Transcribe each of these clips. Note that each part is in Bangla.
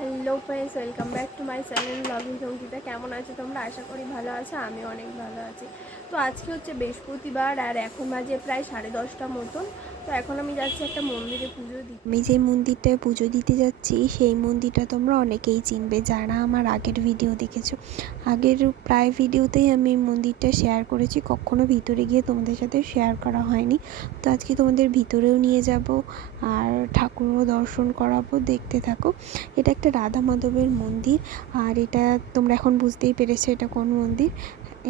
Hello friends, welcome back to my channel blogging Sangeeta. কেমন আছো তোমরা? আশা করি ভালো আছো আমি অনেক ভালো আছি। তো আজকে হচ্ছে বৃহস্পতিবার আর এখন বাজে প্রায় সাড়ে দশটা মতন। তো এখন আমি যাচ্ছি একটা মন্দিরে পুজো আমি যে মন্দিরটায় পুজো দিতে যাচ্ছি, সেই মন্দিরটা তোমরা অনেকেই চিনবে যারা আমার আগের ভিডিও দেখেছ। আগের প্রায় ভিডিওতেই আমি মন্দিরটা শেয়ার করেছি, কখনো ভিতরে গিয়ে তোমাদের সাথে শেয়ার করা হয়নি। তো আজকে তোমাদের ভিতরেও নিয়ে যাব আর ঠাকুরও দর্শন করাবো, দেখতে থাকো। এটা একটা রাধা মাধবের মন্দির, আর এটা তোমরা এখন বুঝতেই পেরেছ এটা কোন মন্দির।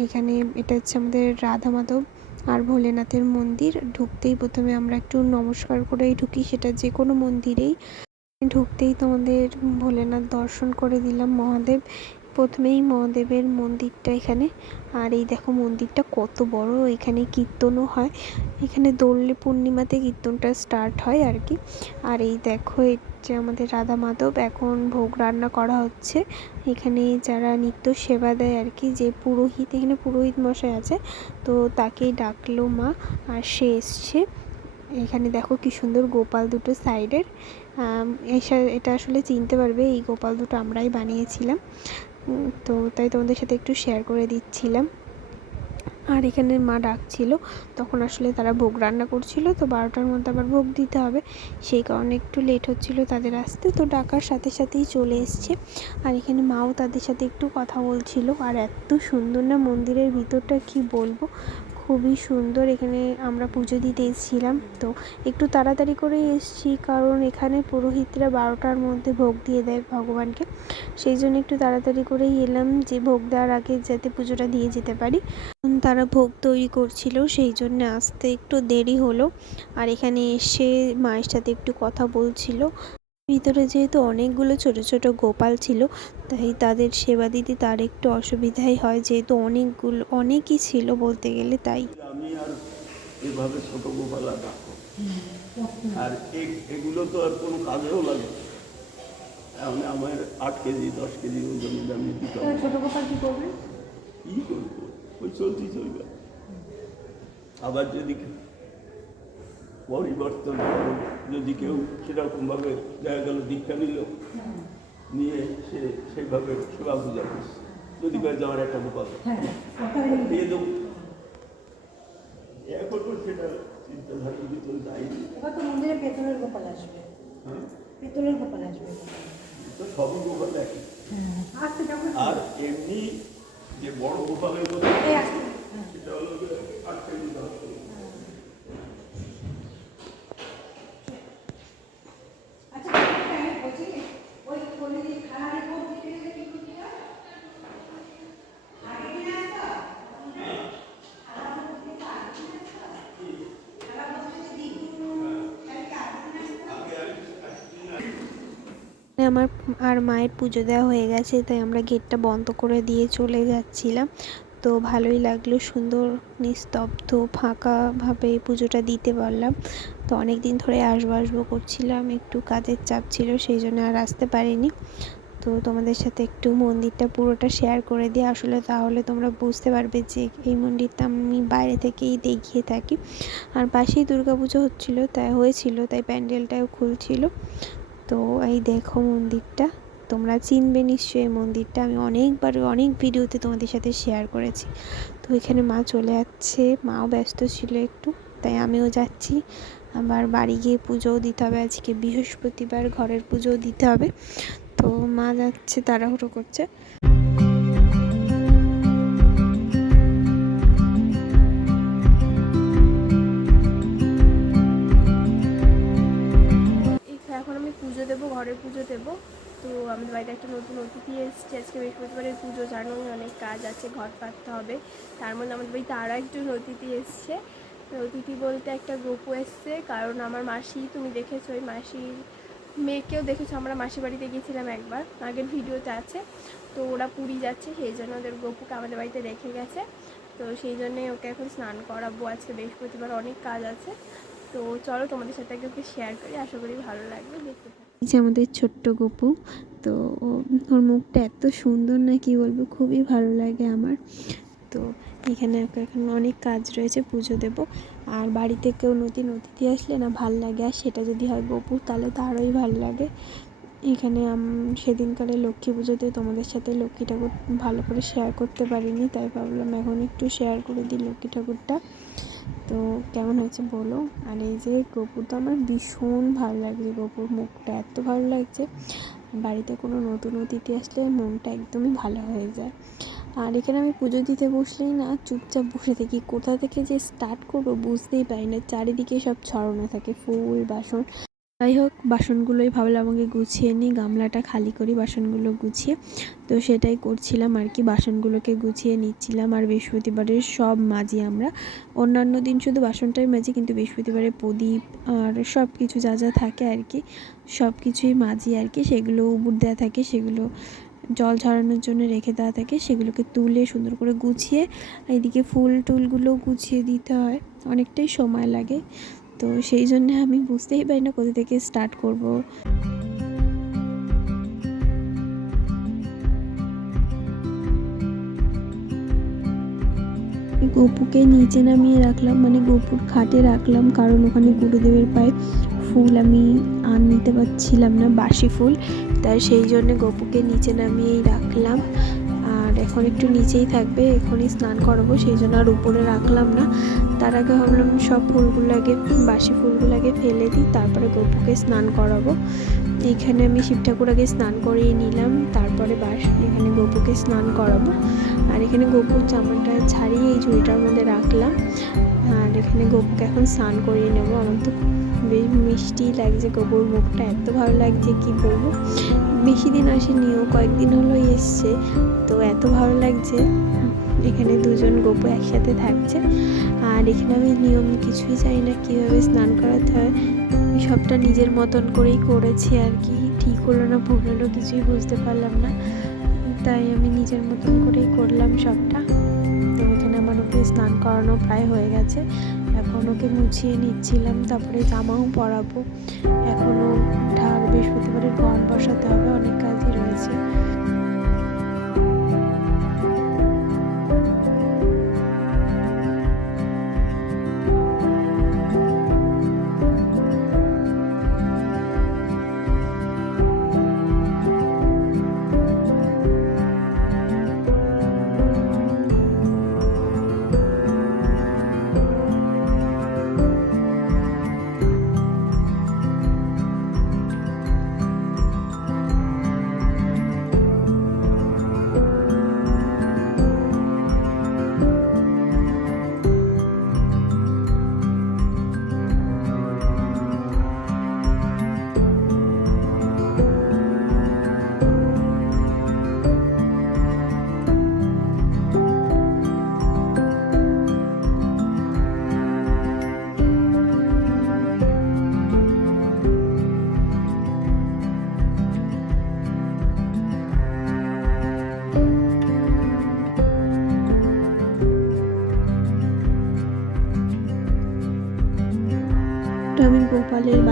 এখানে এটা হচ্ছে আমাদের রাধা মাধব আর ভোলেনাথের মন্দির, ঢুকতেই প্রথমে আমরা একটু নমস্কার করেই ঢুকি, সেটা যে কোনো মন্দিরেই। ঢুকতেই তোমাদের ভোলেনাথ দর্শন করে দিলাম মহাদেব। প্রথমেই মহাদেবের মন্দিরটা এখানে। আর এই দেখো মন্দিরটা কত বড়, এখানে কীর্তনও হয়। এখানে দোলে পূর্ণিমাতে কীর্তনটা স্টার্ট হয় আর কি। আর এই দেখো যে আমাদের রাধা মাধব। এখন ভোগ রান্না করা হচ্ছে। এখানে যারা নিত্য সেবা দেয় আর কি, যে পুরোহিত, এখানে পুরোহিত মশাই আছে, তো তাকেই ডাকলো মা আর সে এসছে। এখানে দেখো কি সুন্দর গোপাল দুটো সাইডের। এটা আসলে চিনতে পারবে, এই গোপাল দুটো আমরাই বানিয়েছিলাম। তো তাই তোমাদের সাথে একটু শেয়ার করে দিচ্ছিলাম। আর এখানে মা ডাকছিল, তখন আসলে তারা ভোগ রান্না করছিল, তো বারোটার মধ্যে আবার ভোগ দিতে হবে। সেই কারণে একটু লেট হচ্ছিল তাদের আসতে, তো ডাকার সাথে সাথেই চলে এসছে। আর এখানে মাও তাদের সাথে একটু কথা বলছিল, আর এত সুন্দর না মন্দিরের ভিতরটা কি বলব? খুবই সুন্দর, এখানে আমরা পুজো দিতে এসেছিলাম। তো একটু তাড়াতাড়ি করে এসেছি কারণ এখানে পুরোহিতরা বারোটার মধ্যে ভোগ দিয়ে দেয় ভগবানকে। সেই জন্য একটু তাড়াতাড়ি করেই এলাম যে ভোগ দেওয়ার আগে যাতে পুজোটা দিয়ে যেতে পারি। তারা ভোগ তৈরি করছিল, সেই জন্য আসতে একটু দেরি হলো। আর এখানে এসে মায়ের সাথে একটু কথা বলছিল। ভিতরে যেহেতু অনেকগুলো ছোট ছোট গোপাল ছিল তাই তাদের সেবা দিতে তার একটু অসুবিধাই হয় যেহেতু অনেকগুলো অনেকই ছিল বলতে গেলে তাই। আমি আর এভাবে ছোট গোপাল আর আর এগুলো তো আর কোনো কাজেও লাগে। এখন আমার আট কেজি দশ কেজি আমি দিতে ছোট গোপাল কি করবে? কি করব? ওই চলতি চলবে। আবার যদি পরিবর্তন করো, যদি কেউ সেরকমভাবে দেখা গেল দীক্ষা নিল নিয়ে সে সেইভাবে সেবা পূজা করছে। যদি কয়ে যে আমার একটা গোপাল হ্যাঁ দিয়ে দেবো। এখনও সেটা চিন্তাধারার ভিতরে যায়নি। এবার তো মন্দিরে পেতলের গোপাল আসবে। হ্যাঁ? পেতলের গোপাল আসবে। তো সবই গোপাল একই। আসতে আর এমনি যে বড় গোপালের কথা সেটা হলো যে আট কেজি দশ কেজি। আচ্ছা আমি বলছি ওই কোনে যে খালা রেখো দিতে গেলে কি করতে হয় আগে কিনে আসতো খালা বলতে তো আগে কিনে আসতো খালা বলতে যে দ্বিগুণ তাহলে কি আগে কিনে আসতো মানে আমার আর মায়ের পুজো দেওয়া হয়ে গেছে, তাই আমরা গেটটা বন্ধ করে দিয়ে চলে যাচ্ছিলাম। তো ভালোই লাগল, সুন্দর, নিস্তব্ধ, ফাঁকাভাবে পুজোটা দিতে পারলাম। তো অনেক দিন ধরে আসব আসব করছিলাম, একটু কাজের চাপ ছিল, সেই জন্য আর আসতে পারিনি। তো তোমাদের সাথে একটু মন্দিরটা পুরোটা শেয়ার করে দিই। আসলে তাহলে তোমরা বুঝতে পারবে যে এই মন্দিরটা আমি বাইরে থেকেই দেখিয়ে থাকি। আর পাশেই দুর্গাপুজো হচ্ছিল, তাই হয়েছিল, তাই প্যান্ডেলটাও খুলছিল। তো এই দেখো মন্দিরটা। তোমরা চিনবে নিশ্চয়ই এই মন্দিরটা। আমি অনেকবার, অনেক ভিডিওতে তোমাদের সাথে শেয়ার করেছি। তো এখানে মা চলে যাচ্ছে। মাও ব্যস্ত ছিল একটু, তাই আমিও যাচ্ছি। আবার বাড়ি গিয়ে পুজোও দিতে হবে। আজকে বৃহস্পতিবার ঘরের পুজোও দিতে হবে। তো মা যাচ্ছে, তাড়াহুড়ো করছে। পুজো দেবো। তো আমাদের বাড়িতে একটা নতুন অতিথি এসছে। আজকে বৃহস্পতিবারের পুজো, জানোই অনেক কাজ আছে, ঘর পাততে হবে। তার মধ্যে আমাদের বাড়িতে আরও একজন অতিথি এসছে। অতিথি বলতে একটা গপু এসছে। কারণ আমার মাসি, তুমি দেখেছ, ওই মাসির মেয়েকেও দেখেছ। আমরা মাসি বাড়িতে গিয়েছিলাম একবার। আগের ভিডিওতে আছে। তো ওরা পুরী যাচ্ছে, সেই জন্য ওদের গপুকে আমাদের বাড়িতে রেখে গেছে। তো সেই জন্যে ওকে এখন স্নান করাবো। আজকে বৃহস্পতিবার অনেক কাজ আছে। তো চলো তোমাদের সাথে একটু শেয়ার করি। আশা করি ভালো লাগবে। দেখতে থাকো। যে আমাদের ছোট্ট গপু, তো ওর মুখটা এত সুন্দর না কি বলব, খুবই ভালো লাগে আমার। তো এখানে এখন অনেক কাজ রয়েছে পুজো দেব। আর বাড়িতে কেউ নতুন অতিথি আসলে না ভালো লাগে, আর সেটা যদি হয় গপু, তাহলে তো আরোই ভালো লাগে। এখানে সেদিনকারে লক্ষ্মী পুজোতে তোমাদের সাথে লক্ষ্মী ঠাকুর ভালো করে শেয়ার করতে পারিনি, তাই ভাবলাম এখন একটু শেয়ার করে দিই লক্ষ্মী ঠাকুরটা। তো কেমন হয়েছে বলো? আর এই যে গপুর তো আমার ভীষণ ভালো লাগছে, গপুর মুখটা এত ভালো লাগছে। বাড়িতে কোনো নতুন অতিথি আসলে মনটা একদমই ভালো হয়ে যায়। আর এখানে আমি পুজো দিতে বসলেই না চুপচাপ বসে থাকি। কোথা থেকে যে স্টার্ট করব বুঝতেই পারি না। চারিদিকে সব ছড়ানো থাকে, ফুল, বাসন। যাই হোক, বাসনগুলোই ভাবলাম আমাকে গুছিয়ে নিই, গামলাটা খালি করি, বাসনগুলো গুছিয়ে। তো সেটাই করছিলাম আর কি, বাসনগুলোকে গুছিয়ে নিচ্ছিলাম। আর বৃহস্পতিবারের সব মাজি আমরা। অন্যান্য দিন শুধু বাসনটাই মাজি, কিন্তু বৃহস্পতিবারে প্রদীপ আর সব কিছু যা যা থাকে আর কি সব কিছুই মাজি আর কি। সেগুলো উবুর দেওয়া থাকে, সেগুলো জল ঝরানোর জন্য রেখে দেওয়া থাকে, সেগুলোকে তুলে সুন্দর করে গুছিয়ে, এইদিকে ফুল টুলগুলো গুছিয়ে দিতে হয়। অনেকটাই সময় লাগে। তো সেই জন্য আমি বুঝতেই পারি না কোথা থেকে স্টার্ট করব। গপুকে নিচে নামিয়ে রাখলাম মানে গপুর খাটে রাখলাম, কারণ ওখানে গুরুদেবের পায়ে ফুল আমি আর নিতে পারছিলাম না, বাসি ফুল। তাই সেই জন্য গপুকে নিচে নামিয়েই রাখলাম। আর এখন একটু নিচেই থাকবে, এখনই স্নান করাবো, সেই জন্য আর উপরে রাখলাম না। তার আগে ভাবলাম সব ফুলগুলো বাসি ফুলগুলো আগে ফেলে দিই, তারপরে গপুকে স্নান করাবো। এখানে আমি শিব ঠাকুর আগে স্নান করিয়ে নিলাম, তারপরে বাস, এখানে গপুকে স্নান করাবো। আর এখানে গপুর জামাটা ছাড়িয়ে এই ঝুড়িটার মধ্যে রাখলাম। আর এখানে গপুকে এখন স্নান করিয়ে নেব। আমার তো বেশ মিষ্টি লাগছে গপুর মুখটা, এত ভালো লাগছে, কি বলব? বেশি দিন আসেনিও কয়েকদিন হলো এসছে, তো এত ভালো লাগছে। এখানে দুজন গপু একসাথে থাকছে। আর এখানে আমি নিয়ম কিছুই জানি না কীভাবে স্নান করাতে হয়। সবটা নিজের মতন করেই করেছি আর কি। ঠিক হলো না, ভুল হলো কিছুই বুঝতে পারলাম না। তাই আমি নিজের মতন করেই করলাম সবটা। তো এখানে আমার ওকে স্নান করানো প্রায় হয়ে গেছে। এখন ওকে মুছিয়ে নিচ্ছিলাম, তারপরে জামাও পরাবো। এখনও ঢাল বৃহস্পতিবারের গন বসাতে হবে, অনেক কাজই রয়েছে।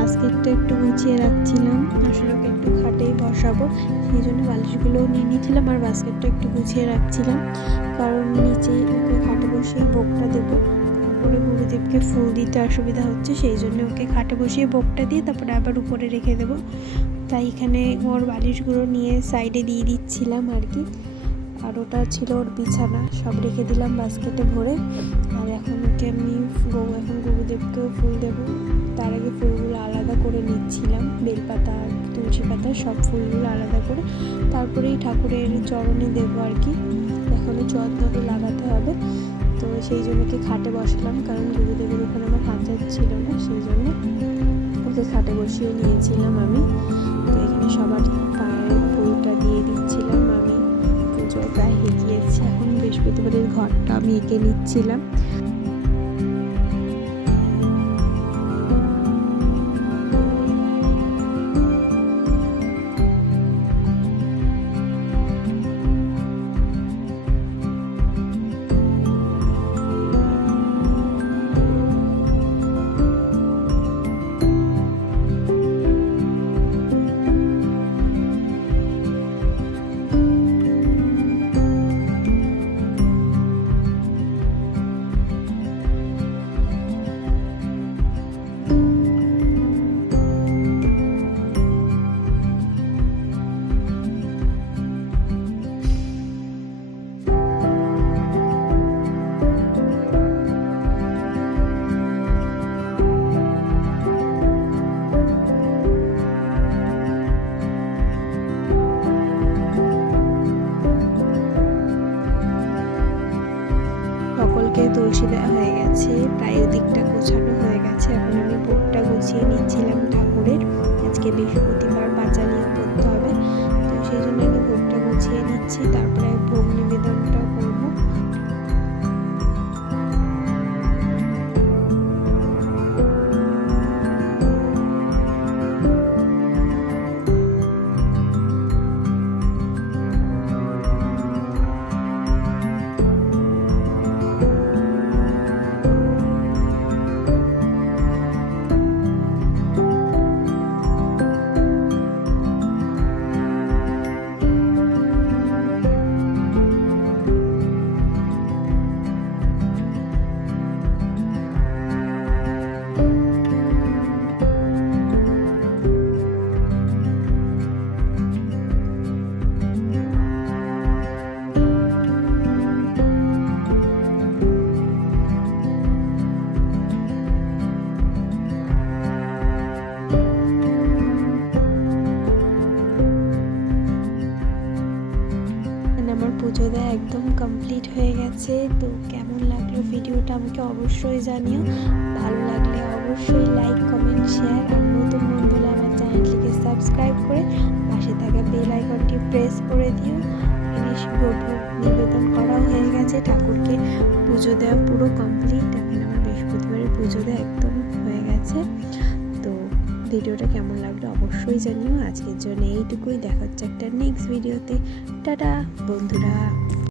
বাস্কেটটা একটু গুছিয়ে রাখছিলাম আসলে ওকে একটু খাটেই বসাবো, সেই জন্য বালিশগুলোও নিয়ে নিয়েছিলাম আর বাস্কেটটা একটু গুছিয়ে রাখছিলাম। কারণ নিচে ওকে খাটে বসিয়ে বোকটা দেবো, তারপরে গুরুদেবকে ফুল দিতে অসুবিধা হচ্ছে, সেই জন্য ওকে খাটে বসিয়ে বোকটা দিয়ে তারপরে আবার উপরে রেখে দেবো। তাই এখানে ওর বালিশগুলো নিয়ে সাইডে দিয়ে দিচ্ছিলাম আর কি, আর ওটা ছিল ওর বিছানা, সব রেখে দিলাম বাস্কেটে ভরে। আর এখন ওকে আমি এখন গুরুদেবকেও ফুল দেবো, তার আগে ফুলগুলো আলাদা করে নিচ্ছিলাম। বেলপাতা, তুলসী পাতা, সব ফুলগুলো আলাদা করে। তারপরেই ঠাকুরের চরণে দেবো আর কি। এখনও যত্নটা লাগাতে হবে। তো সেই জন্য কি খাটে বসালাম, কারণ গুরুদেবের ওখানে আমার হাত ছিল না, সেই জন্য ওকে খাটে বসিয়ে নিয়েছিলাম আমি। তো এখানে সবার পায়ে ফুলটা দিয়ে দিচ্ছিলাম আমি। পুজো প্রায় এগিয়েছি এখন বৃহস্পতিবারের ঘরটা আমি এঁকে নিচ্ছিলাম। ভিডিওটা আমাকে অবশ্যই জানিও। ভালো লাগলে অবশ্যই লাইক কমেন্ট শেয়ার আর নতুন বন্ধু হলে আমার চ্যানেলটিকে সাবস্ক্রাইব করে পাশে থাকা বেল আইকনটি প্রেস করে দিও। ভোগ নিবেদন করাও হয়ে গেছে ঠাকুরকে পুজো দেওয়া পুরো কমপ্লিট এখন আমার বৃহস্পতিবারের পুজো দেওয়া একদম হয়ে গেছে। তো ভিডিওটা কেমন লাগল অবশ্যই জানিও। আজকের জন্য এইটুকুই। দেখা হচ্ছে একটা নেক্সট ভিডিওতে টাটা বন্ধুরা।